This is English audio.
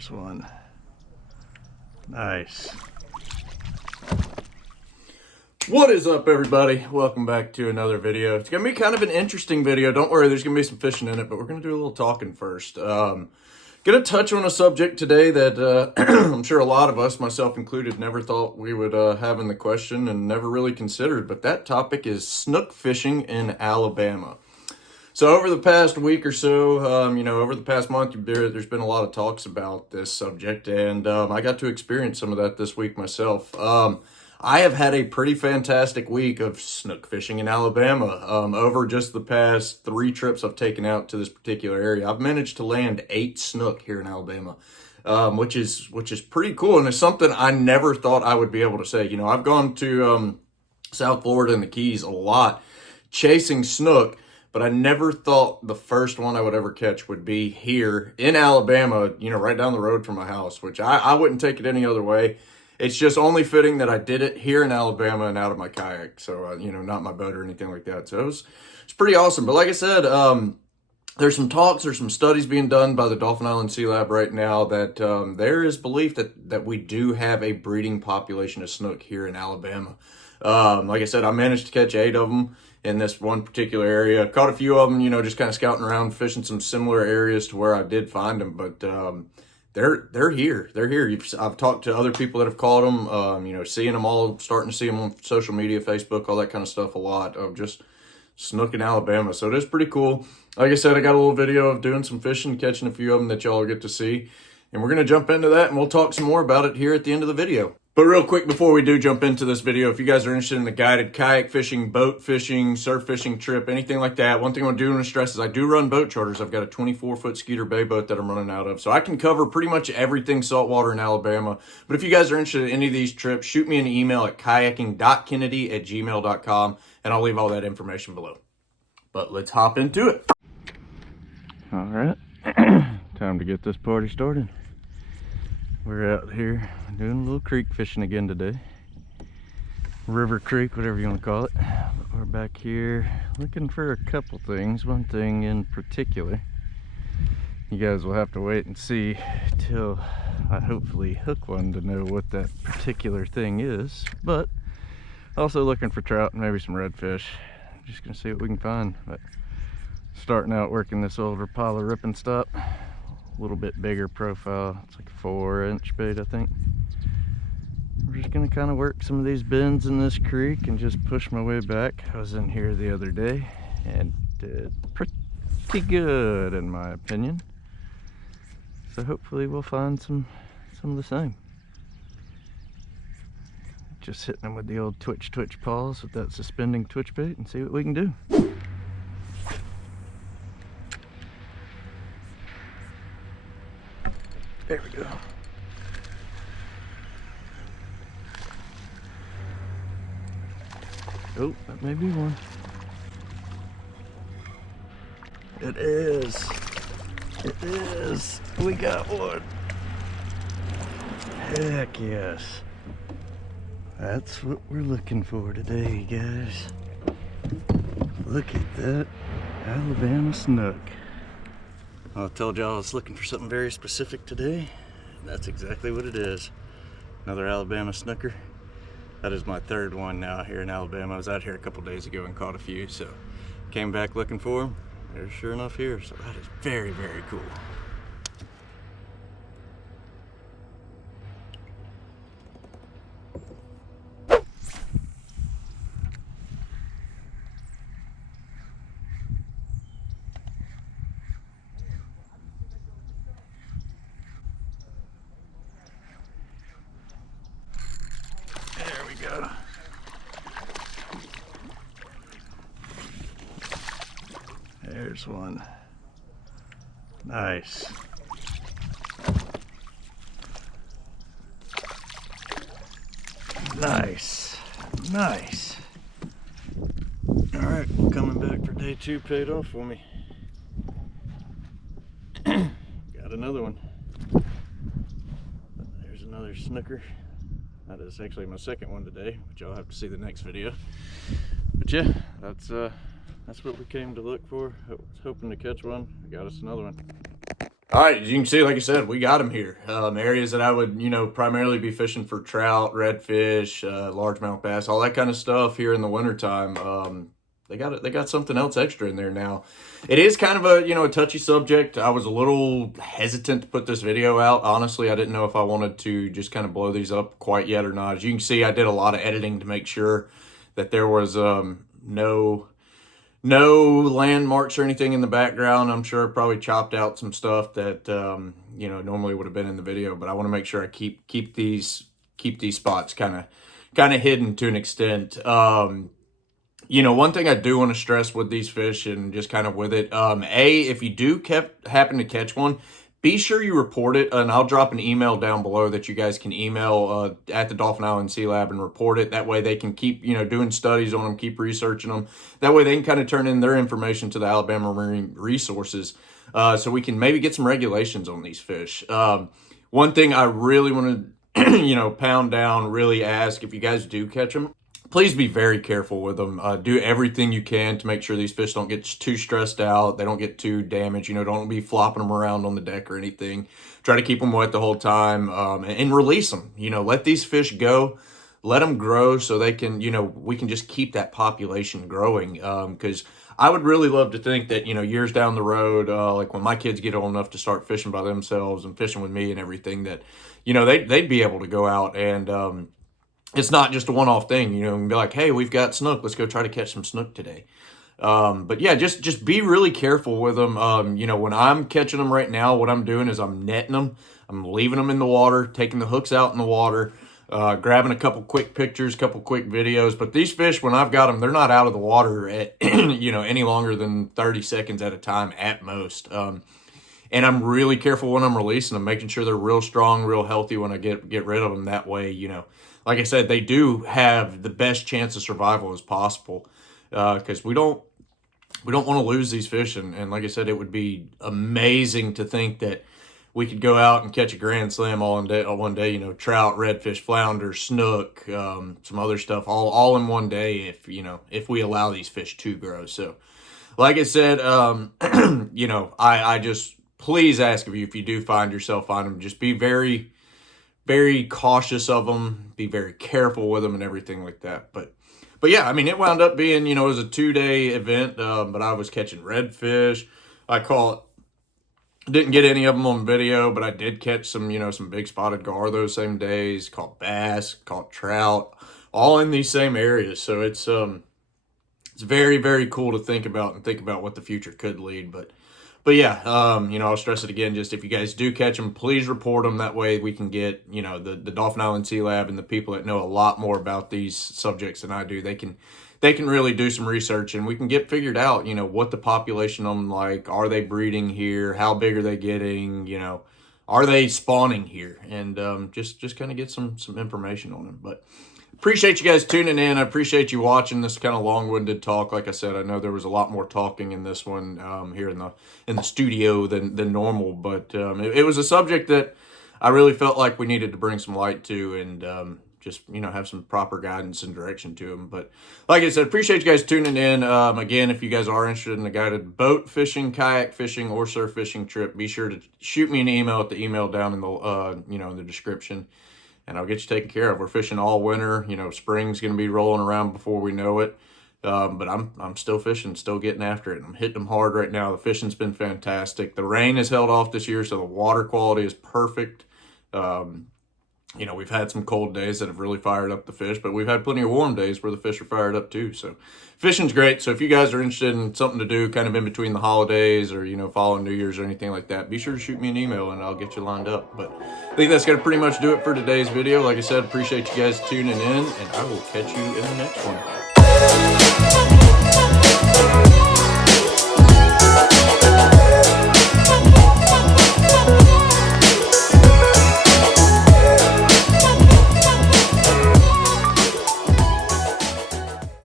There's one. Nice. What is up, everybody? Welcome back to another video. It's gonna be kind of an interesting video. Don't worry, there's gonna be some fishing in it, but we're gonna do a little talking first. Gonna touch on a subject today that I'm sure a lot of us, myself included, never thought we would have in the question and never really considered, but that topic is snook fishing in Alabama. So over the past week or so, over the past month, there's been a lot of talks about this subject, and I got to experience some of that this week myself. I have had a pretty fantastic week of snook fishing in Alabama. Over just the past 3 trips I've taken out to this particular area, I've managed to land 8 snook here in Alabama, which is pretty cool, and it's something I never thought I would be able to say. You know, I've gone to South Florida and the Keys a lot chasing snook, but I never thought the first one I would ever catch would be here in Alabama, right down the road from my house, which I wouldn't take it any other way. It's just only fitting that I did it here in Alabama and out of my kayak. So, not my boat or anything like that. So it's pretty awesome. But like I said, there's some talks, there's some studies being done by the Dauphin Island Sea Lab right now that there is belief that we do have a breeding population of snook here in Alabama. Like I said, I managed to catch 8 of them in this one particular area. Caught a few of them, just kind of scouting around, fishing some similar areas to where I did find them. But they're here. They're here. I've talked to other people that have caught them, seeing them all, starting to see them on social media, Facebook, all that kind of stuff a lot of just snook in Alabama. So it is pretty cool. Like I said, I got a little video of doing some fishing, catching a few of them that y'all get to see. And we're going to jump into that and we'll talk some more about it here at the end of the video. But real quick, before we do jump into this video, if you guys are interested in the guided kayak fishing, boat fishing, surf fishing trip, anything like that, one thing I do want to stress is I do run boat charters. I've got a 24-foot Skeeter Bay boat that I'm running out of. So I can cover pretty much everything saltwater in Alabama. But if you guys are interested in any of these trips, shoot me an email at kayaking.kennedy@gmail.com, and I'll leave all that information below. But let's hop into it. All right, time to get this party started. We're out here doing a little creek fishing again today. River creek, whatever you want to call it. But we're back here looking for a couple things. One thing in particular. You guys will have to wait and see till I hopefully hook one to know what that particular thing is. But also looking for trout and maybe some redfish. Just gonna see what we can find. But starting out working this old Rapala rip and stop. A little bit bigger profile. It's like a 4-inch bait, I think. We're just gonna kind of work some of these bends in this creek and just push my way back. I was in here the other day and did pretty good in my opinion. So hopefully we'll find some of the same. Just hitting them with the old twitch paws with that suspending twitch bait and see what we can do. There we go. Oh, that may be one. It is. It is. We got one. Heck yes. That's what we're looking for today, guys. Look at that Alabama snook. I told y'all I was looking for something very specific today. That's exactly what it is. Another Alabama snooker. That is my 3rd one now here in Alabama. I was out here a couple days ago and caught a few, so came back looking for them. They're sure enough here, so that is very, very cool. There's one. Nice. Nice. Nice. All right, coming back for day 2 paid off for me. Got another one. There's another snooker. That is actually my 2nd one today, but y'all have to see the next video. But yeah, that's what we came to look for. I was hoping to catch one. I got us another one. All right, as you can see, like I said, we got them here. Areas that I would, primarily be fishing for trout, redfish, largemouth bass, all that kind of stuff here in the wintertime. They got something else extra in there now. It is kind of a, a touchy subject. I was a little hesitant to put this video out. Honestly, I didn't know if I wanted to just kind of blow these up quite yet or not. As you can see, I did a lot of editing to make sure that there was no landmarks or anything in the background. I'm sure I probably chopped out some stuff that normally would have been in the video, but I want to make sure I keep these spots kind of hidden to an extent. One thing I do want to stress with these fish and just kind of with it, if you do happen to catch one, be sure you report it, and I'll drop an email down below that you guys can email at the Dauphin Island Sea Lab and report it. That way they can keep, doing studies on them, keep researching them. That way they can kind of turn in their information to the Alabama Marine Resources, so we can maybe get some regulations on these fish. One thing I really want to, pound down, really ask, if you guys do catch them, please be very careful with them. Do everything you can to make sure these fish don't get too stressed out. They don't get too damaged. Don't be flopping them around on the deck or anything. Try to keep them wet the whole time, and release them. Let these fish go. Let them grow so they can, we can just keep that population growing. Because I would really love to think that, years down the road, like when my kids get old enough to start fishing by themselves and fishing with me and everything, that, they'd be able to go out and, it's not just a one-off thing, and be like, hey, we've got snook. Let's go try to catch some snook today. But yeah, just be really careful with them. When I'm catching them right now, what I'm doing is I'm netting them. I'm leaving them in the water, taking the hooks out in the water, grabbing a couple quick pictures, couple quick videos. But these fish, when I've got them, they're not out of the water at, any longer than 30 seconds at a time at most. And I'm really careful when I'm releasing them, making sure they're real strong, real healthy when I get rid of them. That way, like I said, they do have the best chance of survival as possible, because we don't want to lose these fish. And like I said, it would be amazing to think that we could go out and catch a grand slam all in one day, trout, redfish, flounder, snook, some other stuff, all in one day if we allow these fish to grow. So like I said, I just please ask of you, if you do find yourself finding them, just be very, very cautious of them, be very careful with them and everything like that. But yeah, I mean, it wound up being, it was a 2-day event, but I was catching redfish. Didn't get any of them on video, but I did catch some, some big spotted gar those same days, caught bass, caught trout, all in these same areas. So it's very, very cool to think about what the future could lead. But yeah, I'll stress it again, just if you guys do catch them, please report them. That way we can get, the Dauphin Island Sea Lab and the people that know a lot more about these subjects than I do, they can really do some research, and we can get figured out, what the population of them like. Are they breeding here? How big are they getting? Are they spawning here? And just kind of get some information on them. But appreciate you guys tuning in. I appreciate you watching this kind of long-winded talk. Like I said, I know there was a lot more talking in this one here in the studio than normal, but it was a subject that I really felt like we needed to bring some light to, and just have some proper guidance and direction to them. But like I said, appreciate you guys tuning in. Again, if you guys are interested in a guided boat fishing, kayak fishing, or surf fishing trip, be sure to shoot me an email at the email down in the in the description, and I'll get you taken care of. We're fishing all winter. Spring's going to be rolling around before we know it. But I'm still fishing, still getting after it. And I'm hitting them hard right now. The fishing's been fantastic. The rain has held off this year, so the water quality is perfect. We've had some cold days that have really fired up the fish, but we've had plenty of warm days where the fish are fired up too. So fishing's great. So if you guys are interested in something to do kind of in between the holidays, or, following New Year's or anything like that, be sure to shoot me an email and I'll get you lined up. But I think that's going to pretty much do it for today's video. Like I said, appreciate you guys tuning in, and I will catch you in the next one.